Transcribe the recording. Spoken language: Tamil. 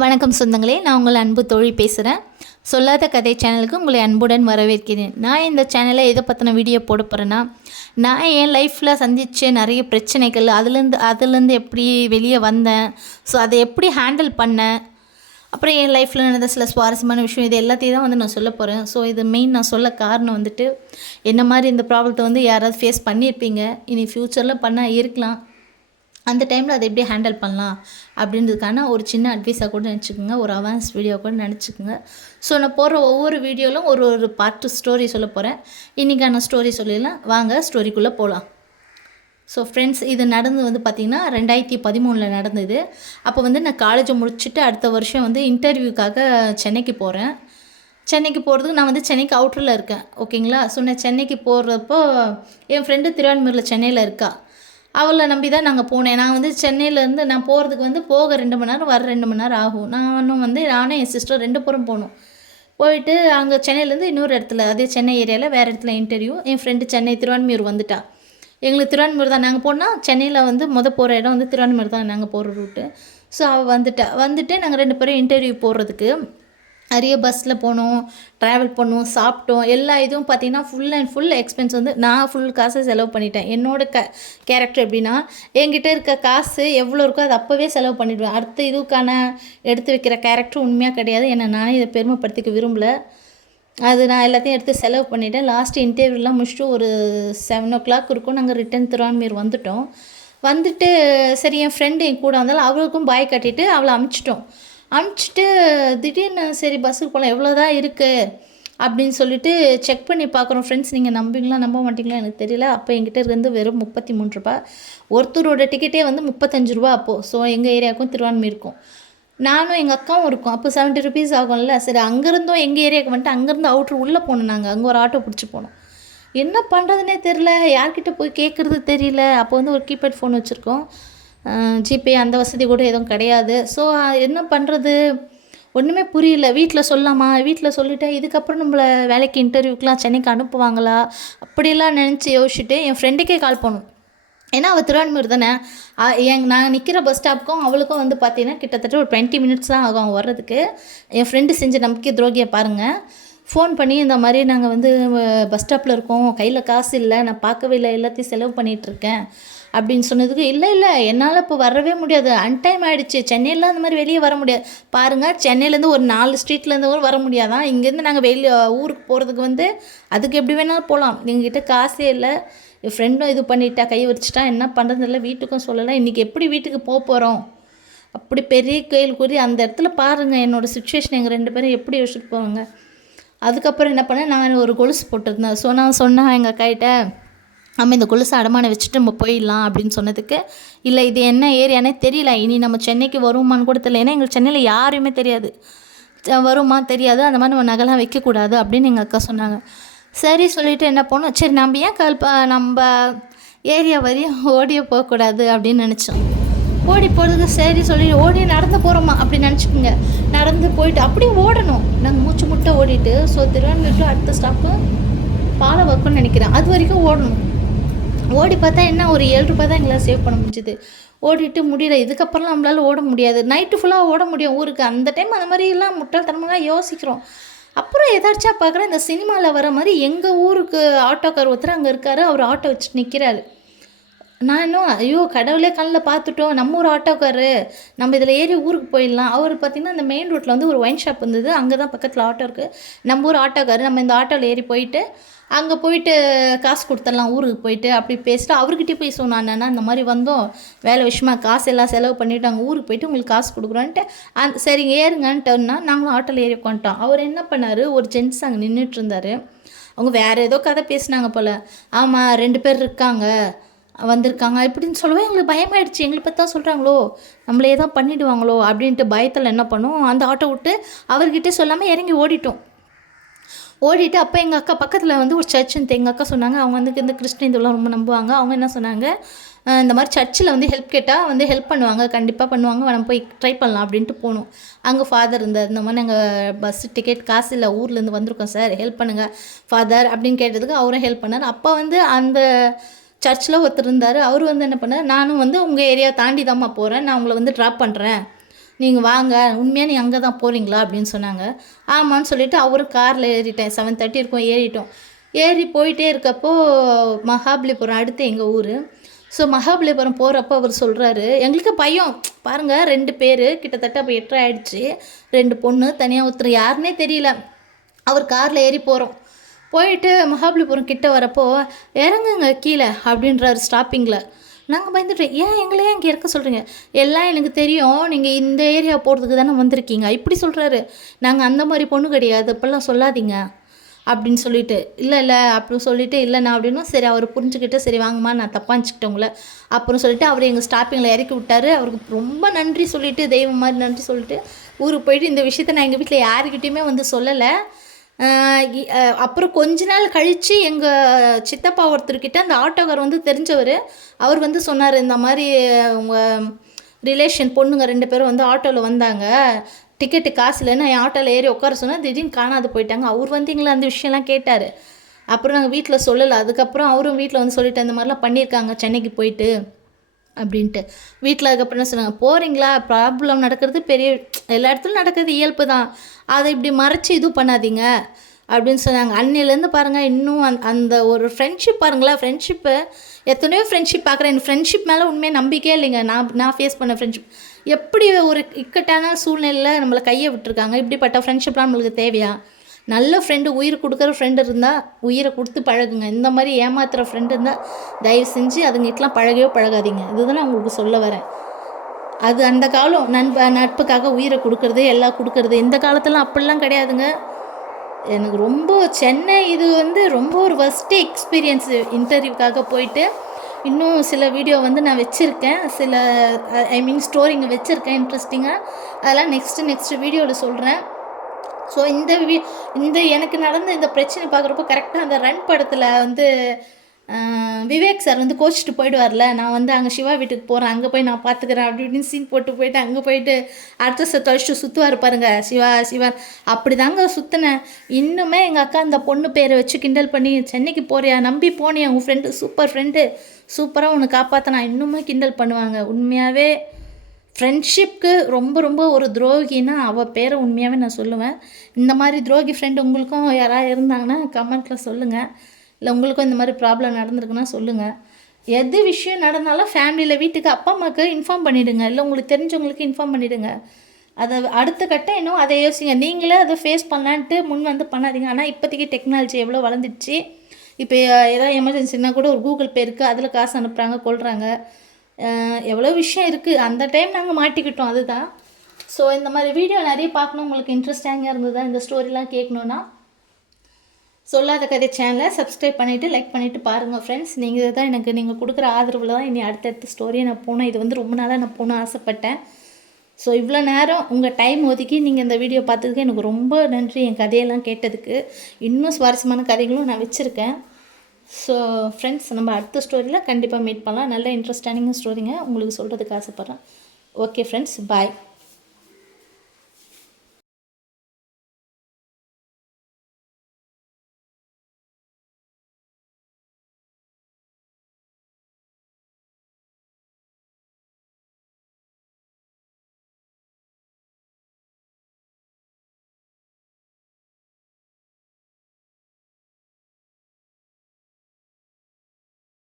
வணக்கம் சொந்தங்களே, நான் உங்கள் அன்பு தோழி பேசுகிறேன். சொல்லாத கதை சேனலுக்கு உங்களை அன்புடன் வரவேற்கிறேன். நான் இந்த சேனலில் எதை பற்றின வீடியோ போட போகிறேன்னா, நான் என் லைஃப்பில் சந்தித்த நிறைய பிரச்சனைகள், அதுலேருந்து எப்படி வெளியே வந்தேன், ஸோ அதை எப்படி ஹேண்டில் பண்ணேன், அப்புறம் என் லைஃப்பில் நடந்த சில சுவாரஸ்யமான விஷயம், இது எல்லாத்தையும் தான் நான் சொல்ல போகிறேன். ஸோ இது மெயின் நான் சொல்ல காரணம் என்ன மாதிரி இந்த ப்ராப்ளத்தை யாராவது ஃபேஸ் பண்ணியிருப்பீங்க, இனி ஃப்யூச்சரில் பண்ண இருக்கலாம். அந்த டைமில் அதை எப்படி ஹேண்டில் பண்ணலாம் அப்படின்றதுக்கான ஒரு சின்ன அட்வைஸாக கூட நினச்சிக்கோங்க, ஒரு அவான்ஸ் வீடியோ கூட நினச்சிக்கோங்க. ஸோ நான் போடுற ஒவ்வொரு வீடியோவிலும் ஒரு பார்ட் ஸ்டோரி சொல்ல போகிறேன். இன்றைக்கான ஸ்டோரி சொல்லிடலாம், வாங்க ஸ்டோரிக்குள்ளே போகலாம். ஸோ ஃப்ரெண்ட்ஸ், இது நடந்து பார்த்திங்கன்னா 2013 நடந்தது. அப்போ நான் காலேஜை முடிச்சுட்டு அடுத்த வருஷம் இன்டர்வியூக்காக சென்னைக்கு போகிறேன். சென்னைக்கு போகிறதுக்கு நான் சென்னைக்கு அவுட்டரில் இருக்கேன், ஓகேங்களா. ஸோ நான் சென்னைக்கு போகிறப்போ என் ஃப்ரெண்டு திருவான்மூரில் சென்னையில் இருக்கா. அவளை நம்பி தான் நாங்கள் போனேன். நான் சென்னையிலேருந்து நான் போகிறதுக்கு போக 2 மணி நேரம், வர 2 மணி நேரம் ஆகும். நானும் என் சிஸ்டர் 2 பேரும் போனோம். போயிட்டு அங்கே சென்னையிலேருந்து இன்னொரு இடத்துல, அதே சென்னை ஏரியாவில் வேறு இடத்துல இன்டர்வியூ. என் ஃப்ரெண்டு சென்னை திருவான்மியூர் வந்துட்டா. எங்களுக்கு திருவான்மியூர் தான் நாங்கள் போனால், சென்னையில் போகிற இடம் திருவான்மியூர் தான் நாங்கள் போகிற ரூட்டு. ஸோ அவள் வந்துட்டு நாங்கள் 2 பேரும் இன்டர்வியூ போடுறதுக்கு நிறைய பஸ்ஸில் போனோம், ட்ராவல் பண்ணோம், சாப்பிட்டோம். எல்லா இதுவும் பார்த்திங்கன்னா ஃபுல் அண்ட் ஃபுல் எக்ஸ்பென்ஸ் நான் ஃபுல் காசை செலவு பண்ணிட்டேன். என்னோடய கேரக்டர் எப்படின்னா, என்கிட்ட இருக்க காசு எவ்வளோ இருக்கோ அது அப்போவே செலவு பண்ணிவிடுவேன். அடுத்த இதுக்கான எடுத்து வைக்கிற கேரக்டர் உண்மையாக கிடையாது. ஏன்னா நானே இதை பெருமைப்படுத்திக்க விரும்பலை. அது நான் எல்லாத்தையும் எடுத்து செலவு பண்ணிவிட்டேன். லாஸ்ட்டு இன்டர்வியூலாம் முடிச்சுட்டு ஒரு 7 o'clock இருக்கும். நாங்கள் ரிட்டன் திருவான்மீர் வந்துட்டோம். சரி, என் ஃப்ரெண்டு என் கூட வந்தாலும் அவளுக்கும் பாய் கட்டிட்டு அவளை அனுப்பிச்சிட்டு திடீர்னு சரி பஸ்ஸுக்கு போகலாம், எவ்வளோ தான் இருக்குது அப்படின்னு சொல்லிட்டு செக் பண்ணி பார்க்குறோம். ஃப்ரெண்ட்ஸ், நீங்கள் நம்ப மாட்டிங்களா எனக்கு தெரியல. அப்போ என்கிட்ட இருந்து வெறும் 33 ரூபா. ஒருத்தரோட டிக்கெட்டே 35 ரூபா அப்போது. ஸோ எங்கள் ஏரியாவுக்கும் திருவான்மீருக்கும் நானும் எங்கள் அக்காவும் இருக்கும். அப்போ 70 rupees ஆகும்ல. சரி, அங்கேருந்தும் எங்கள் ஏரியாவுக்கு அங்கேருந்து அவுட்ரு உள்ளே போனோம். நாங்கள் அங்கே ஒரு ஆட்டோ பிடிச்சி போனோம். என்ன பண்ணுறதுனே தெரில, யார்கிட்ட போய் கேட்குறது தெரியல. அப்போ ஒரு கீபேட் ஃபோன் வச்சுருக்கோம். ஜிபே அந்த வசதி கூட எதுவும் கிடையாது. ஸோ என்ன பண்ணுறது ஒன்றுமே புரியல. வீட்டில் சொல்லலாமா, வீட்டில் சொல்லிவிட்டேன் இதுக்கப்புறம் நம்மளை வேலைக்கு இன்டர்வியூக்கெலாம் சென்னைக்கு அனுப்புவாங்களா அப்படிலாம் நினச்சி யோசிச்சுட்டு என் ஃப்ரெண்டுக்கே கால் பண்ணோம். ஏன்னா அவள் திருவான்மூர் தானே. நான் நிற்கிற பஸ் ஸ்டாப்புக்கும் அவளுக்கும் பார்த்தீங்கன்னா கிட்டத்தட்ட ஒரு 20 minutes தான் ஆகும் அவங்க வர்றதுக்கு. என் ஃப்ரெண்டு செஞ்ச நம்பிக்கை துரோகியை பாருங்கள். ஃபோன் பண்ணி இந்த மாதிரி நாங்கள் பஸ் ஸ்டாப்பில் இருக்கோம், கையில் காசு இல்லை, நான் பார்க்கவே இல்லை, எல்லாத்தையும் செலவு பண்ணிகிட்ருக்கேன் அப்படின்னு சொன்னதுக்கு, இல்லை என்னால் இப்போ வரவே முடியாது, அன்டைம் ஆகிடுச்சு, சென்னையில் அந்த மாதிரி வெளியே வர முடியாது. பாருங்கள், சென்னையிலேருந்து ஒரு 4 ஸ்ட்ரீட்லேருந்து கூட வர முடியாதான். இங்கேருந்து நாங்கள் வெளியே ஊருக்கு போகிறதுக்கு அதுக்கு எப்படி வேணாலும் போகலாம். எங்ககிட்ட காசே இல்லை. என் ஃப்ரெண்டும் இது பண்ணிட்டா, கை வச்சுட்டா, என்ன பண்ணுறது இல்லை, வீட்டுக்கும் சொல்லலை. இன்றைக்கி எப்படி வீட்டுக்கு போகிறோம் அப்படி பெரிய கேள்விக்குறி. அந்த இடத்துல பாருங்கள் என்னோடய சுச்சுவேஷன். எங்கள் 2 பேரும் எப்படி யோசிச்சுட்டு போவாங்க. அதுக்கப்புறம் என்ன பண்ணேன், நான் ஒரு கொலுசு போட்டிருந்தேன். ஸோ நான் சொன்னேன் எங்கள் அக்காயிட்ட, நம்ம இந்த கொலுசை அடமானம் வச்சுட்டு நம்ம போயிடலாம் அப்படின்னு சொன்னதுக்கு, இல்லை இது என்ன ஏரியானே தெரியல, இனி நம்ம சென்னைக்கு வருமானு கூட தெரியல. ஏன்னா எங்களுக்கு சென்னையில் யாருமே தெரியாது, வருமா தெரியாது, அந்த மாதிரி நம்ம நகைலாம் வைக்கக்கூடாது அப்படின்னு எங்கள் அக்கா சொன்னாங்க. சரி சொல்லிவிட்டு என்ன பண்ணோம், சரி நம்ம ஏன் நம்ம ஏரியா வரையும் ஓடியே போகக்கூடாது அப்படின்னு நினச்சோம். ஓடி போகிறதுக்கு சரி சொல்லி ஓடி நடந்து போகிறோமா அப்படின்னு நினச்சிக்கோங்க. நடந்து போயிட்டு அப்படியே ஓடணும். நாங்கள் மூச்சு முட்டை ஓடிட்டு, ஸோ திருவான்மூர் அடுத்த ஸ்டாப்பு பாலவாக்கம்னு நினைக்கிறேன், அது வரைக்கும் ஓடணும். ஓடி பார்த்தா என்ன ஒரு 7 ரூபாய் தான் எங்களால் சேவ் பண்ண முடிஞ்சுது. ஓடிட்டு முடியல, இதுக்கப்புறம்லாம் நம்மளால் ஓட முடியாது. நைட்டு ஃபுல்லாக ஓட முடியும் ஊருக்கு. அந்த டைம் அந்த மாதிரிலாம் முட்டாள்தனமாக யோசிக்கிறோம். அப்புறம் எதாச்சும் பார்க்குறேன், இந்த சினிமாவில் வர மாதிரி எங்கள் ஊருக்கு ஆட்டோக்கார் ஒருத்தர் அங்கே இருக்கார். அவர் ஆட்டோ வச்சுட்டு நிற்கிறாரு. நான் இன்னும் ஐயோ கடவுளே கண்ணில் பார்த்துட்டோம், நம்ம ஒரு ஆட்டோக்காரு, நம்ம இதில் ஏறி ஊருக்கு போயிடலாம். அவர் பார்த்திங்கன்னா இந்த மெயின் ரோட்டில் ஒரு ஒயின் ஷாப் இருந்தது, அங்கே தான் பக்கத்தில் ஆட்டோ இருக்குது. நம்ம ஊர் ஆட்டோக்காரு, நம்ம இந்த ஆட்டோவில் ஏறி போயிட்டு அங்கே போயிட்டு காசு கொடுத்துடலாம் ஊருக்கு போயிட்டு அப்படி பேசிட்டு அவர்கிட்டே போய் சொன்னான்னா, இந்த மாதிரி வந்தோம் வேலை விஷயமா, காசு எல்லாம் செலவு பண்ணிவிட்டு அங்கே ஊருக்கு போயிட்டு உங்களுக்கு காசு கொடுக்குறோன்ட்டு சரிங்க ஏறுங்கன்ட்டோன்னா நாங்களும் ஆட்டோவில் ஏறி உட்காந்துட்டோம். அவர் என்ன பண்ணார், ஒரு ஜென்ட்ஸ் அங்கே நின்றுட்டு இருந்தார். அவங்க வேறு ஏதோ கதை பேசினாங்க போல். ஆமாம் 2 பேர் இருக்காங்க வந்திருக்காங்க இப்படின்னு சொல்லவே எங்களுக்கு பயமாயிடுச்சு. எங்களை பற்றி தான் சொல்கிறாங்களோ, நம்மளே தான் பண்ணிவிடுவாங்களோ அப்படின்ட்டு பயத்தில் என்ன பண்ணோம், அந்த ஆட்டோ விட்டு அவர்கிட்டே சொல்லாமல் இறங்கி ஓடிட்டோம். ஓடிட்டு அப்போ எங்கள் அக்கா பக்கத்தில் ஒரு சர்ச்சுன்ட்டு எங்கள் அக்கா சொன்னாங்க. அவங்க இந்த கிறிஸ்டின் இதெல்லாம் ரொம்ப நம்புவாங்க. அவங்க என்ன சொன்னாங்க, இந்த மாதிரி சர்ச்சில் ஹெல்ப் கேட்டால் ஹெல்ப் பண்ணுவாங்க, கண்டிப்பாக பண்ணுவாங்க, நம்ம போய் ட்ரை பண்ணலாம் அப்படின்ட்டு போகணும். அங்கே ஃபாதர் இருந்தார். இந்த மாதிரி நாங்கள் பஸ் டிக்கெட் காசு இல்லை, ஊர்லேருந்து வந்திருக்கோம் சார், ஹெல்ப் பண்ணுங்கள் ஃபாதர் அப்படின்னு கேட்டதுக்கு அவரும் ஹெல்ப் பண்ணார். அப்போ அந்த சர்ச்சில் ஒருத்தர் இருந்தார். அவர் என்ன பண்ணார், நானும் உங்கள் ஏரியா தாண்டி தான்மா போகிறேன், நான் உங்களை ட்ராப் பண்ணுறேன், நீங்கள் வாங்க, உண்மையாக நீ அங்கே தான் போகிறீங்களா அப்படின்னு சொன்னாங்க. ஆமான்னு சொல்லிவிட்டு அவரும் காரில் ஏறிட்டேன். 7:30 இருக்கும், ஏறிட்டோம். ஏறி போயிட்டே இருக்கப்போ மகாபலிபுரம் அடுத்து எங்கள் ஊர். ஸோ மகாபலிபுரம் போகிறப்போ அவர் சொல்கிறாரு, எங்களுக்கு பயம் பாருங்கள், 2 பேர் கிட்டத்தட்ட அப்போ 8:30 ஆகிடுச்சு. 2 பொண்ணு தனியாக ஒருத்தர் யாருன்னே தெரியல. அவர் காரில் ஏறி போகிறோம். போயிட்டு மகாபலிபுரம் கிட்ட வரப்போ இறங்குங்க கீழே அப்படின்றாரு ஸ்டாப்பிங்கில். நாங்கள் பயந்துட்டோம், ஏன் எங்களையே இங்கே இறக்க சொல்கிறீங்க? எல்லாம் எனக்கு தெரியும், நீங்கள் இந்த ஏரியா போகிறதுக்கு தானே வந்திருக்கீங்க இப்படி சொல்கிறாரு. நாங்கள் அந்த மாதிரி பொண்ணு கிடையாது, இப்போல்லாம் சொல்லாதீங்க அப்படின்னு சொல்லிட்டு, இல்லை அப்படின்னு சொல்லிட்டு இல்லைண்ணா அப்படின்னா சரி அவர் புரிஞ்சுக்கிட்டு சரி வாங்கம்மா நான் தப்பாக நினச்சிக்கிட்டேன் உங்களை அப்புறம் சொல்லிட்டு அவர் எங்கள் ஸ்டாப்பிங்கில் இறக்கி விட்டார். அவருக்கு ரொம்ப நன்றி சொல்லிவிட்டு தெய்வம் மாதிரி நன்றி சொல்லிட்டு ஊருக்கு போயிட்டு இந்த விஷயத்த நான் எங்கள் வீட்டில் யாருக்கிட்டையுமே வந்து சொல்லலை. அப்புறம் கொஞ்ச நாள் கழித்து எங்கள் சித்தப்பா ஒருத்தர்கிட்ட அந்த ஆட்டோக்கார் வந்து தெரிஞ்சவர், அவர் வந்து சொன்னார், இந்த மாதிரி உங்கள் ரிலேஷன் பொண்ணுங்க 2 பேரும் வந்து ஆட்டோவில் வந்தாங்க, டிக்கெட்டு காசு இல்லைன்னு என் ஆட்டோவில் ஏறி உட்கார சொன்னால் திடீர்னு காணாது போயிட்டாங்க. அவர் வந்தீங்களா அந்த விஷயம்லாம் கேட்டார். அப்புறம் நாங்கள் வீட்டில் சொல்லலை. அதுக்கப்புறம் அவரும் வீட்டில் வந்து சொல்லிட்டு இந்த மாதிரிலாம் பண்ணியிருக்காங்க சென்னைக்கு போயிட்டு அப்படின்ட்டு. வீட்டில் அதுக்கப்புறம் என்ன சொன்னாங்க, போகிறீங்களா, ப்ராப்ளம் நடக்கிறது பெரிய எல்லா இடத்துலையும் நடக்கிறது இயல்பு தான், அதை இப்படி மறைச்சி இது பண்ணாதீங்க அப்படின்னு சொன்னாங்க. அன்னையிலேருந்து பாருங்கள் இன்னும் அந்த ஒரு ஃப்ரெண்ட்ஷிப் பாருங்களேன், ஃப்ரெண்ட்ஷிப்பு எத்தனையோ ஃப்ரெண்ட்ஷிப் பார்க்குறேன். எனக்கு ஃப்ரெண்ட்ஷிப் மேலே உண்மையாக நம்பிக்கையே இல்லைங்க. நான் ஃபேஸ் பண்ண ஃப்ரெண்ட்ஷிப் எப்படி ஒரு இக்கட்டான சூழ்நிலையில் நம்மளை கையை விட்டுருக்காங்க. இப்படிப்பட்ட ஃப்ரெண்ட்ஷிப்லாம் நம்மளுக்கு தேவையா? நல்ல ஃப்ரெண்டு, உயிர் கொடுக்குற ஃப்ரெண்டு இருந்தால் உயிரை கொடுத்து பழகுங்க. இந்த மாதிரி ஏமாத்துகிற ஃப்ரெண்டு இருந்தால் தயவு செஞ்சு அதுங்கிட்டலாம் பழகவே பழகாதீங்க. இதுதான் நான் உங்களுக்கு சொல்ல வரேன். அது அந்த காலம் நட்புக்காக உயிரை கொடுக்குறது எல்லாம் கொடுக்குறது. இந்த காலத்துலாம் அப்படிலாம் கிடையாதுங்க. எனக்கு ரொம்ப சென்னை இது வந்து ரொம்ப ஒரு ஃபஸ்ட்டு எக்ஸ்பீரியன்ஸு. இன்டர்வியூக்காக போயிட்டு இன்னும் சில வீடியோ வந்து நான் வச்சுருக்கேன், சில ஸ்டோரிங்க வச்சுருக்கேன் இன்ட்ரெஸ்டிங்காக. அதெல்லாம் நெக்ஸ்ட்டு வீடியோவில் சொல்கிறேன். ஸோ இந்த எனக்கு நடந்த இந்த பிரச்சனை பார்க்குறப்போ கரெக்டாக அந்த ரன் படத்தில் வந்து விவேக் சார் வந்து கோச்சிட்டு போயிடுவார்ல, நான் வந்து அங்கே சிவா வீட்டுக்கு போகிறேன், அங்கே போய் நான் பார்த்துக்கிறேன் அப்படி இப்படின்னு சீன் போயிட்டு அங்கே போயிட்டு அட்ரஸை தொலைச்சிட்டு சுற்றுவார் பாருங்க சிவா அப்படி தாங்க சுற்றினேன். இன்னுமே எங்கள் அக்கா அந்த பொண்ணு பேரை வச்சு கிண்டல் பண்ணி, சென்னைக்கு போறியா, நம்பி போனியா, உங்கள் ஃப்ரெண்டு சூப்பர் ஃப்ரெண்டு, சூப்பராக உன்னை காப்பாற்றினா இன்னுமே கிண்டல் பண்ணுவாங்க. உண்மையாகவே ஃப்ரெண்ட்ஷிப்க்கு ரொம்ப ரொம்ப ஒரு துரோகின்னா அவள் பேரை உண்மையாகவே நான் சொல்லுவேன். இந்த மாதிரி துரோகி ஃப்ரெண்டு உங்களுக்கும் யாராவது இருந்தாங்கன்னா கமெண்ட்டில் சொல்லுங்கள். இல்லை உங்களுக்கும் இந்த மாதிரி ப்ராப்ளம் நடந்திருக்குன்னா சொல்லுங்கள். எது விஷயம் நடந்தாலும் ஃபேமிலியில் வீட்டுக்கு அப்பா அம்மாவுக்கு இன்ஃபார்ம் பண்ணிவிடுங்க, இல்லை உங்களுக்கு தெரிஞ்சவங்களுக்கு இன்ஃபார்ம் பண்ணிவிடுங்க. அதை அடுத்த கட்டம் இன்னும் அதை யோசிங்க. நீங்களே அதை ஃபேஸ் பண்ணலான்ட்டு முன் வந்து பண்ணாதீங்க. ஆனால் இப்போதைக்கு டெக்னாலஜி எவ்வளோ வளர்ந்துடுச்சு. இப்போ ஏதாவது எமர்ஜென்சின்னா கூட ஒரு கூகுள் பே இருக்குது, அதில் காசு அனுப்புகிறாங்க, கொள்கிறாங்க. எவ்வளோ விஷயம் இருக்குது. அந்த டைம் நாங்கள் மாட்டிக்கிட்டோம், அதுதான். ஸோ இந்த மாதிரி வீடியோ நிறைய பார்க்கணும், உங்களுக்கு இன்ட்ரெஸ்டாக இருந்ததா இந்த ஸ்டோரிலாம் கேட்கணுன்னா சொல்லாத கதை சேனலை சப்ஸ்கிரைப் பண்ணிவிட்டு லைக் பண்ணிவிட்டு பாருங்கள் ஃப்ரெண்ட்ஸ். நீங்கள் தான் நீங்கள் கொடுக்குற ஆதரவில் தான் இனி அடுத்தடுத்த ஸ்டோரியை நான் போனேன். இது வந்து ரொம்ப நாளாக நான் போகணும் ஆசைப்பட்டேன். ஸோ இவ்வளோ நேரம் உங்கள் டைம் ஒதுக்கி நீங்கள் இந்த வீடியோ பார்த்ததுக்கு எனக்கு ரொம்ப நன்றி. என் கதையெல்லாம் கேட்டதுக்கு. இன்னும் சுவாரஸ்யமான கதைகளும் நான் வச்சுருக்கேன். ஸோ ஃப்ரெண்ட்ஸ், நம்ம அடுத்த ஸ்டோரியில் கண்டிப்பாக மீட் பண்ணலாம். நல்ல இன்ட்ரெஸ்டானிங் ஸ்டோரிங்க உங்களுக்கு சொல்கிறதுக்கு ஆசைப்பட்றேன். ஓகே ஃப்ரெண்ட்ஸ், பாய்.